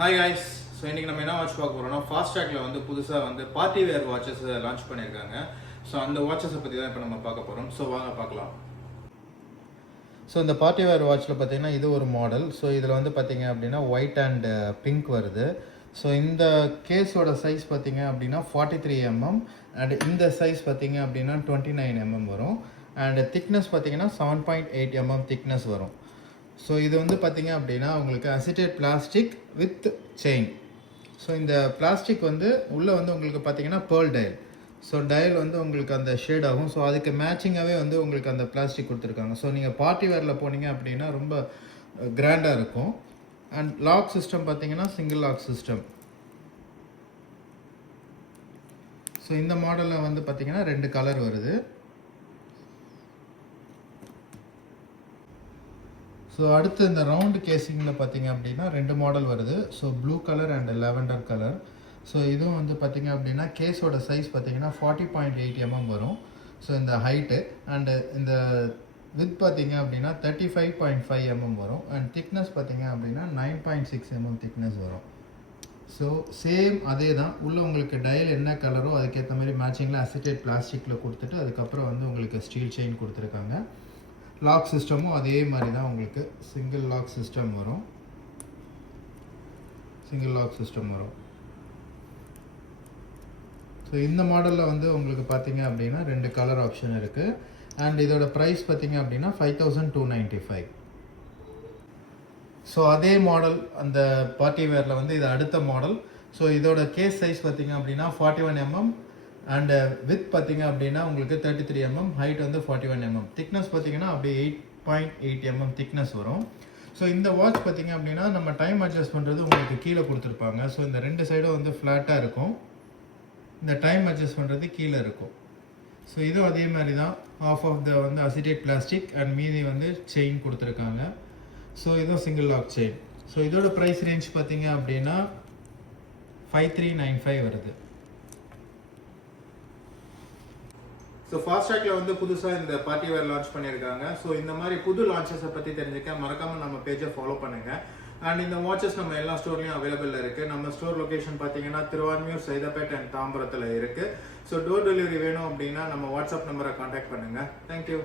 Hi guys, so இன்றைக்கி நம்ம என்ன வாட்ச் பார்க்க போகிறோம்னா ஃபாஸ்ட்ராக்ல வந்து புதுசாக வந்து பார்ட்டி வேர் வாட்சஸ் லான்ச் பண்ணியிருக்காங்க. ஸோ அந்த வாட்சஸை பற்றி தான் இப்போ நம்ம பார்க்க போகிறோம். ஸோ வாங்க பார்க்கலாம். ஸோ இந்த பார்ட்டி வேர் வாட்சில் பார்த்தீங்கன்னா இது ஒரு மாடல். ஸோ இதில் வந்து பார்த்தீங்க அப்படின்னா ஒயிட் அண்ட் பிங்க் வருது. ஸோ இந்த கேஸோட சைஸ் பார்த்தீங்க அப்படின்னா 43 mm அண்ட் இந்த சைஸ் பார்த்தீங்க அப்படின்னா 29 mm வரும். அண்ட் திக்னஸ் பார்த்தீங்கன்னா 7.8 mm திக்னஸ் வரும். ஸோ இது வந்து பார்த்தீங்க அப்படின்னா உங்களுக்கு acetate plastic with chain. So இந்த பிளாஸ்டிக் வந்து உள்ளே வந்து உங்களுக்கு பார்த்தீங்கன்னா பேர்ல் டயல். ஸோ டயல் வந்து உங்களுக்கு அந்த ஷேட் ஆகும். ஸோ அதுக்கு மேட்சிங்காகவே வந்து உங்களுக்கு அந்த பிளாஸ்டிக் கொடுத்துருக்காங்க. ஸோ நீங்கள் பார்ட்டி வேரில் போனீங்க அப்படின்னா ரொம்ப கிராண்டாக இருக்கும். அண்ட் லாக் சிஸ்டம் பார்த்தீங்கன்னா சிங்கிள் லாக் சிஸ்டம். ஸோ இந்த மாடலில் வந்து பார்த்தீங்கன்னா 2 கலர் வருது. ஸோ அடுத்து இந்த ரவுண்டு கேசிங்கில் பார்த்தீங்க அப்படின்னா 2 மாடல் வருது. So blue colour and lavender colour. So இதுவும் வந்து பார்த்தீங்க அப்படின்னா கேஸோட சைஸ் பார்த்தீங்கன்னா 40.8 mm வரும். ஸோ இந்த ஹைட்டு அண்டு இந்த வித் பார்த்தீங்க அப்படின்னா 35.5 mm வரும். அண்ட் திக்னஸ் பார்த்தீங்க அப்படின்னா 9.6 mm திக்னஸ் வரும். ஸோ சேம் அதே தான். உள்ளே உங்களுக்கு டயல் என்ன கலரோ அதுக்கேற்ற மாதிரி மேட்சிங்கில் அசிட்டேட் பிளாஸ்டிக்கில் கொடுத்துட்டு அதுக்கப்புறம் வந்து உங்களுக்கு ஸ்டீல் செயின் கொடுத்துருக்காங்க. லாக் சிஸ்டமும் அதே மாதிரி தான் உங்களுக்கு சிங்கிள் லாக் சிஸ்டம் வரும். ஸோ இந்த மாடலில் வந்து உங்களுக்கு பார்த்தீங்க அப்படின்னா 2 கலர் ஆப்ஷன் இருக்குது. அண்ட் இதோட ப்ரைஸ் பார்த்தீங்க அப்படின்னா 5295. ஸோ அதே மாடல் அந்த பார்ட்டி வேரில் வந்து இது அடுத்த மாடல். ஸோ இதோட கேஸ் சைஸ் பார்த்தீங்க அப்படின்னா 41 mm அண்ட் வித் பார்த்தீங்க அப்படின்னா உங்களுக்கு 33 mm, ஹைட் வந்து 41 mm, திக்னஸ் பார்த்தீங்கன்னா அப்படியே 8.8 mm திக்னஸ் வரும். ஸோ இந்த வாட்ச் பார்த்தீங்க அப்படின்னா நம்ம டைம் அட்ஜஸ்ட் பண்ணுறது உங்களுக்கு கீழே கொடுத்துருப்பாங்க. ஸோ இந்த 2 சைடும் வந்து ஃப்ளாட்டாக இருக்கும். இந்த டைம் அட்ஜஸ்ட் பண்ணுறது கீழே இருக்கும். ஸோ இதுவும் அதே மாதிரி தான். ஆஃப் ஆஃப் த வந்து அசிட்டேட் பிளாஸ்டிக் அண்ட் மீதி வந்து செயின் கொடுத்துருக்காங்க. ஸோ இதுவும் சிங்கிள் லாக் செயின். ஸோ இதோட ப்ரைஸ் ரேஞ்ச் பார்த்தீங்க அப்படின்னா 5395 வருது. ஸோ ஃபாஸ்ட்ராக்ல வந்து புதுசாக இந்த பார்ட்டி வேர் லான்ச் பண்ணியிருக்காங்க. ஸோ இந்த மாதிரி புது லான்ச்சஸை பற்றி தெரிஞ்சுக்க மறக்காமல் நம்ம பேஜை ஃபாலோ பண்ணுங்கள். அண்ட் இந்த வாட்சஸ் நம்ம எல்லா ஸ்டோர்லையும் அவைலபிள் இருக்குது. நம்ம ஸ்டோர் லொக்கேஷன் பார்த்தீங்கன்னா திருவான்மியூர், சைதாப்பேட் அண்ட் தாம்பரத்தில் இருக்குது. ஸோ டோர் டெலிவரி வேணும் அப்படின்னா நம்ம வாட்ஸ்அப் நம்பரை கான்டாக்ட் பண்ணுங்கள். தேங்க்யூ.